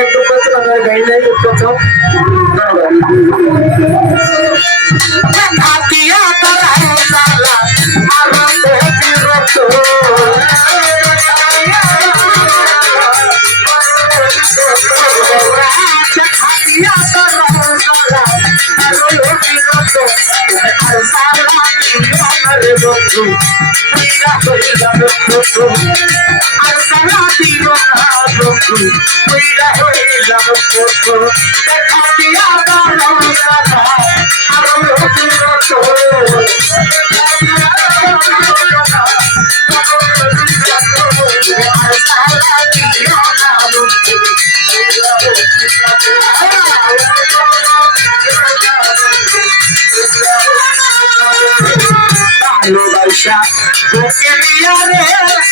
একটু প্রথম আমার গাই নাই প্রথম। হাতিয়া আমার বন্ধু পুরা হইলাম বন্ধু আর সালা দিল না বন্ধু পুরা হইলাম বন্ধু হাতিয়া তারা সালা আমার দেহের রক্ত ভালোবাসা। তোকে নিয়ে রে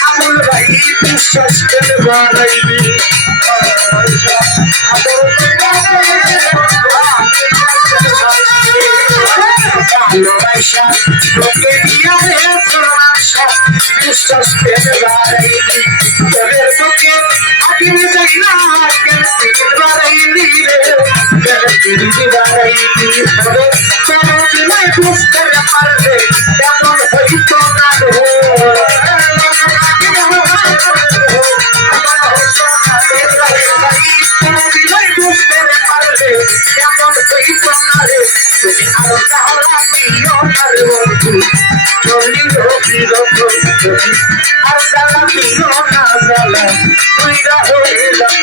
আমল ভাই বিশ্বাস করে বাড়াইবি। ভালোবাসা তোকে নিয়ে রে ভালোবাসা, বিশ্বাস করে বাড়াইবি। তোদের তোকে আগে যাই না, কেন তুই বাড়াইলি রে? কেন তুই বাড়াইলি তবে তোর বিনয় বুঝতে পারবে কেমন কেমন হইত না রে তুমি আর তাহলে দিও না রে বন্ধু চলি রবি রবি আর তাহলে দিও না জ্বালা তুই রা হইলাম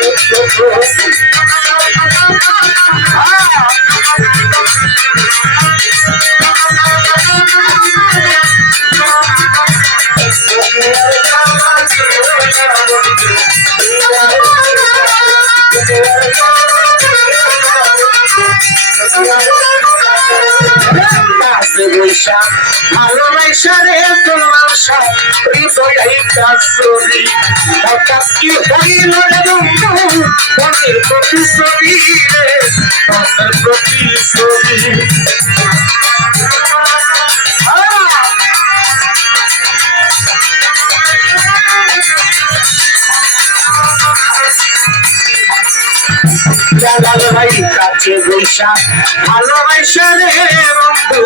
বৈশা ভালোবাসা রে ভালোবাসা হৃদয় কাছরি হঠাৎ কি হইল রে বন্ধু মনের প্রতিশ্রুতি রে মনের প্রতিশ্রুতি জালাল ভাই, কাছে বৈশা ভালোবাসা রে বন্ধু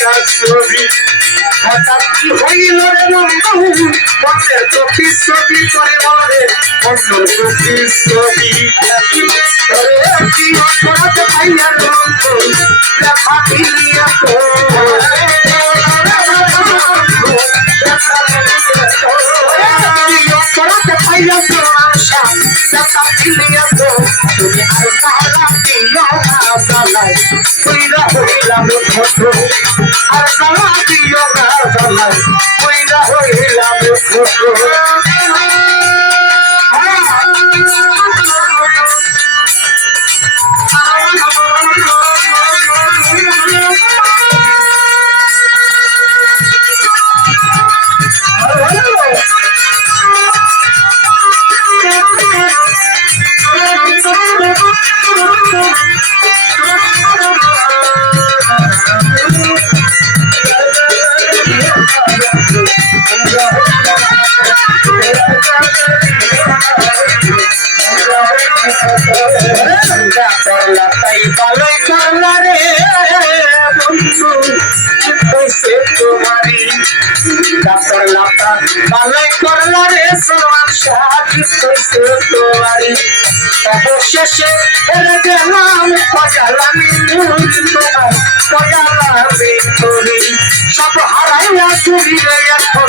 কাছরি হঠাৎ কি হইল রে বন্ধু? মনের প্রতিশ্রুতি করে বলে মনের প্রতিশ্রুতি রে কি অপরাধ পাইয়া বন্ধু দেখা দিলিয়া তো অপরাধ তুমি আর তাহলা দিও না জালাই কইরা হইলাম ছোট, আর তাহলা দিও না জালাই কইরা হইলাম ছোট। করলা তাই ভালোই করলা রে তোমারি ডাক্তার অবশেষে গেলাম পজালামি তোমার পজালামি করি সব হারাইয়া চুরি এখন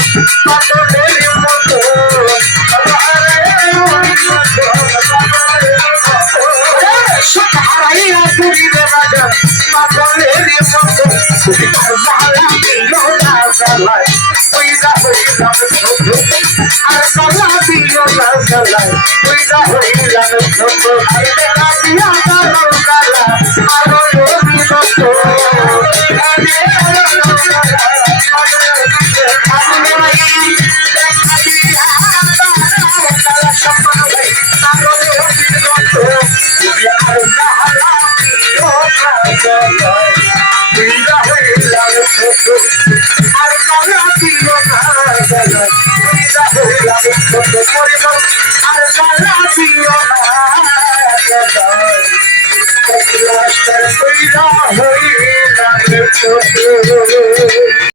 জালায় ওইরা হইলাম কইরা হইলাম ছোট